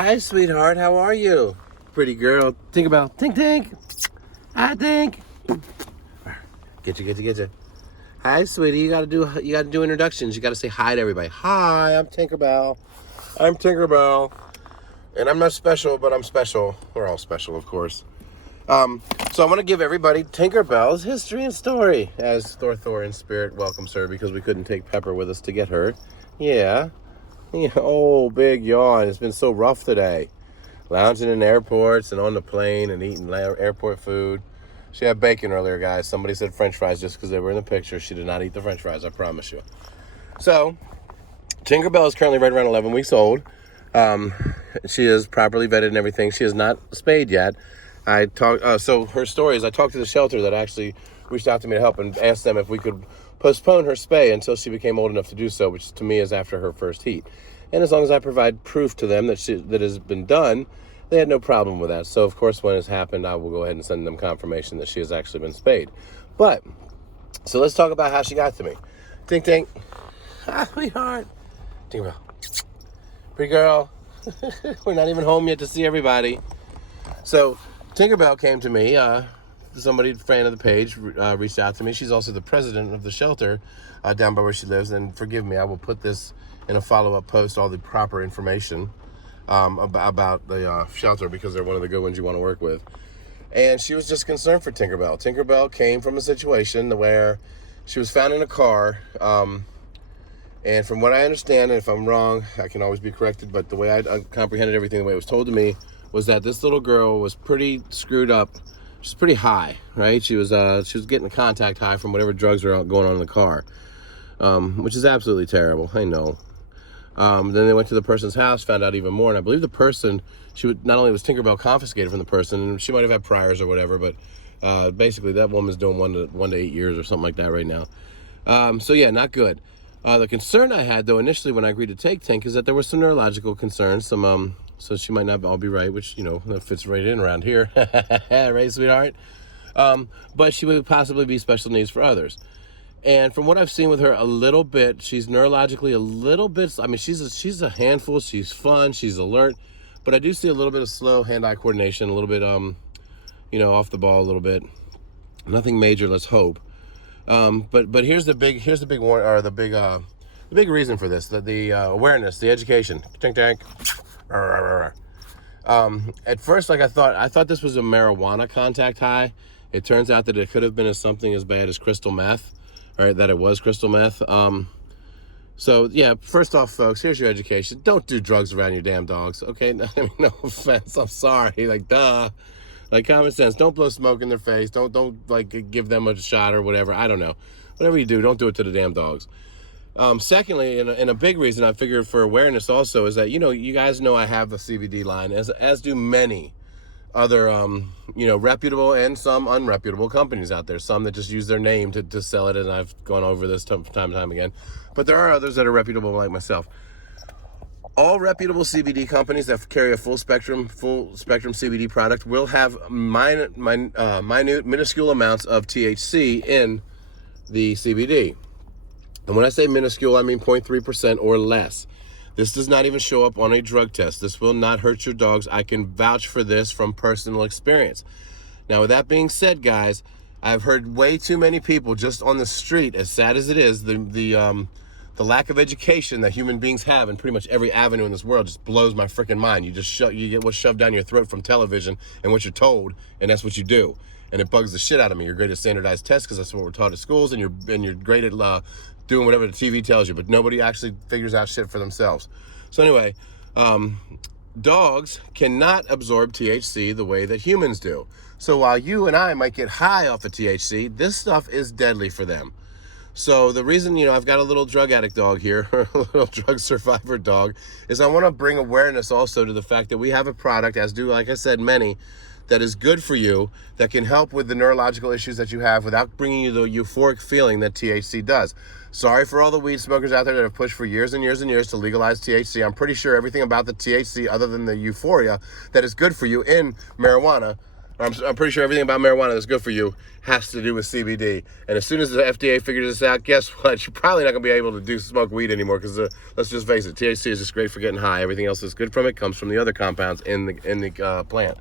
Hi, sweetheart. How are you? Pretty girl. Tinkerbell. Tink, tink. Hi, Tink. Get you. Hi, sweetie. You gotta do introductions. You gotta say hi to everybody. Hi, I'm Tinkerbell. And I'm not special, but I'm special. We're all special, of course. So I want to give everybody Tinkerbell's history and story as Thor in spirit welcomes her because we couldn't take Pepper with us to get her. Yeah. Oh, big yawn. It's been so rough today. Lounging in airports and on the plane and eating airport food. She had bacon earlier, guys. Somebody said French fries just because they were in the picture. She did not eat the French fries, I promise you. So, Tinkerbell is currently right around 11 weeks old. She is properly vetted and everything. She is not spayed yet. So her story is I talked to the shelter that actually reached out to me to help and asked them if we could postpone her spay until she became old enough to do so, which to me is after her first heat. And as long as I provide proof to them that has been done, they had no problem with that. So of course, when it's happened, I will go ahead and send them confirmation that she has actually been spayed. So let's talk about how she got to me. Tink, tink. Hi, sweetheart. Tinkerbell. Pretty girl. We're not even home yet to see everybody. So Tinkerbell came to me. Somebody, fan of the page, reached out to me. She's also the president of the shelter down by where she lives. And forgive me, I will put this in a follow-up post, all the proper information about the shelter because they're one of the good ones you want to work with. And she was just concerned for Tinkerbell. Tinkerbell came from a situation where she was found in a car. And from what I understand, and if I'm wrong, I can always be corrected, but the way I comprehended everything, the way it was told to me, was that this little girl was pretty screwed up. She's pretty high, right? She was getting a contact high from whatever drugs were going on in the car, which is absolutely terrible. I know. Then they went to the person's house, found out even more, and I believe the person, not only was Tinkerbell confiscated from the person, and she might have had priors or whatever, but basically that woman's doing 1 to 8 years or something like that right now. So yeah, not good. The concern I had, though, initially when I agreed to take Tink is that there were some neurological concerns, so she might not all be right, which, that fits right in around here. Right, sweetheart? But she would possibly be special needs for others. And from what I've seen with her a little bit, she's neurologically a little bit, she's a handful, she's fun, she's alert, but I do see a little bit of slow hand-eye coordination, a little bit, off the ball a little bit. Nothing major, let's hope. But here's the big reason for this, the awareness, the education. Tink, tink. At first, I thought this was a marijuana contact high. It turns out that it could have been something as bad as crystal meth, or that it was crystal meth. So yeah, first off, folks, here's your education. Don't do drugs around your damn dogs, okay? No offense, I'm sorry, duh. Common sense, don't blow smoke in their face. Don't give them a shot or whatever. I don't know. Whatever you do, don't do it to the damn dogs. Secondly, and a big reason I figured for awareness also is that, you guys know I have a CBD line, as do many other, reputable and some unreputable companies out there. Some that just use their name to sell it, and I've gone over this time and time again. But there are others that are reputable like myself. All reputable CBD companies that carry a full spectrum CBD product will have minute, minuscule amounts of THC in the CBD. And when I say minuscule, I mean 0.3% or less. This does not even show up on a drug test. This will not hurt your dogs. I can vouch for this from personal experience. Now, with that being said, guys, I've heard way too many people just on the street, as sad as it is, the lack of education that human beings have in pretty much every avenue in this world just blows my freaking mind. You get what's shoved down your throat from television and what you're told, and that's what you do. And it bugs the shit out of me. You're great at standardized tests because that's what we're taught at schools, and you're great at doing whatever the TV tells you, but nobody actually figures out shit for themselves. So anyway, dogs cannot absorb THC the way that humans do. So while you and I might get high off of THC, this stuff is deadly for them. So the reason, I've got a little drug addict dog here, or a little drug survivor dog, is I want to bring awareness also to the fact that we have a product, as do, like I said, many, that is good for you, that can help with the neurological issues that you have without bringing you the euphoric feeling that THC does. Sorry for all the weed smokers out there that have pushed for years and years and years to legalize THC. I'm pretty sure everything about the THC, other than the euphoria that is good for you in marijuana, I'm pretty sure everything about marijuana that's good for you has to do with CBD. And as soon as the FDA figures this out, guess what? You're probably not going to be able to smoke weed anymore because let's just face it, THC is just great for getting high. Everything else that's good from it comes from the other compounds in the plant.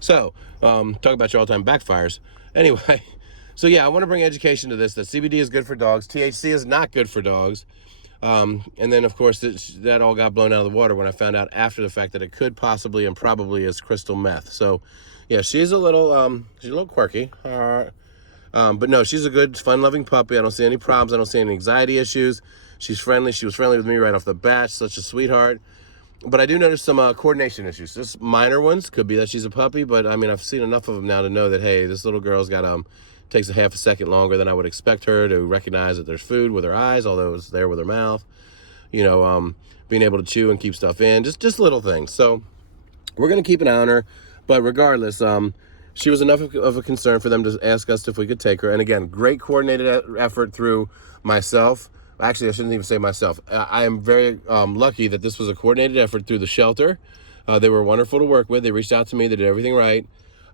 So, talk about your all-time backfires. Anyway, so yeah, I want to bring education to this, that CBD is good for dogs. THC is not good for dogs. And then, of course, that all got blown out of the water when I found out after the fact that it could possibly and probably is crystal meth. So, yeah, she's a little quirky. But no, she's a good, fun-loving puppy. I don't see any problems. I don't see any anxiety issues. She's friendly. She was friendly with me right off the bat. Such a sweetheart. But I do notice some coordination issues. Just minor ones. Could be that she's a puppy, but I mean, I've seen enough of them now to know that, hey, this little girl's got takes a half a second longer than I would expect her to recognize that there's food with her eyes, although it's there with her mouth. You know, being able to chew and keep stuff in, just little things. So we're gonna keep an eye on her, but regardless, she was enough of a concern for them to ask us if we could take her. And again, great coordinated effort through myself. Actually, I shouldn't even say myself. I am very lucky that this was a coordinated effort through the shelter. They were wonderful to work with. They reached out to me. They did everything right.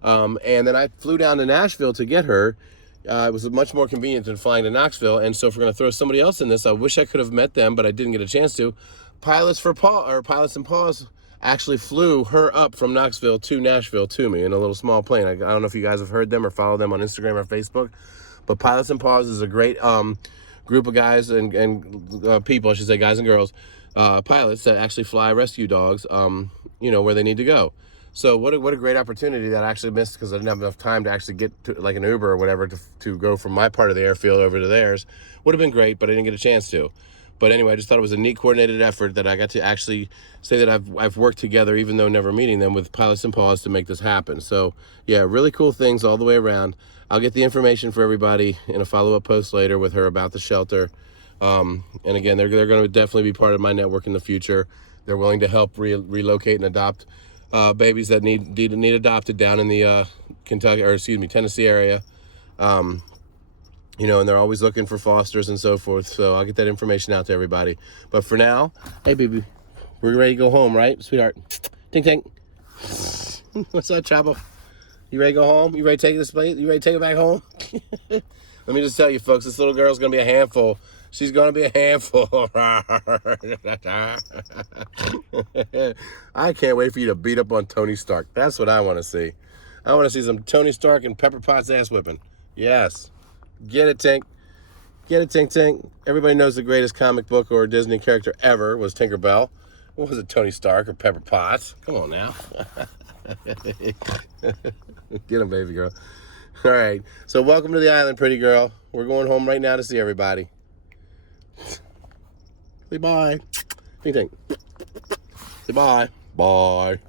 And then I flew down to Nashville to get her. It was much more convenient than flying to Knoxville. And so if we're going to throw somebody else in this, I wish I could have met them, but I didn't get a chance to. Pilots and Paws actually flew her up from Knoxville to Nashville to me in a little small plane. I don't know if you guys have heard them or follow them on Instagram or Facebook, but Pilots and Paws is a great group of guys and people, I should say, guys and girls, pilots that actually fly rescue dogs, you know, where they need to go. So what a great opportunity that I actually missed because I didn't have enough time to actually get to, like, an Uber or whatever to go from my part of the airfield over to theirs. Would have been great, but I didn't get a chance to. But anyway, I just thought it was a neat coordinated effort that I got to actually say that I've worked together, even though never meeting them, with Pilots and Paws to make this happen. So yeah, really cool things all the way around. I'll get the information for everybody in a follow-up post later with her about the shelter. And again, they're going to definitely be part of my network in the future. They're willing to help relocate and adopt babies that need adopted down in the Tennessee area. You know, and they're always looking for fosters and so forth. So I'll get that information out to everybody. But for now, hey, baby, we're ready to go home, right, sweetheart? Tink, tink. What's up, Chapel? You ready to go home? You ready to take this place? You ready to take it back home? Let me just tell you, folks, this little girl's going to be a handful. She's going to be a handful. I can't wait for you to beat up on Tony Stark. That's what I want to see. I want to see some Tony Stark and Pepper Potts ass whipping. Yes. Get it, Tink. Get it, Tink, Tink. Everybody knows the greatest comic book or Disney character ever was Tinkerbell. What was it, Tony Stark or Pepper Potts? Come on now. Get him, baby girl. All right. So welcome to the island, pretty girl. We're going home right now to see everybody. Say bye. Tink, Tink. Say bye. Bye.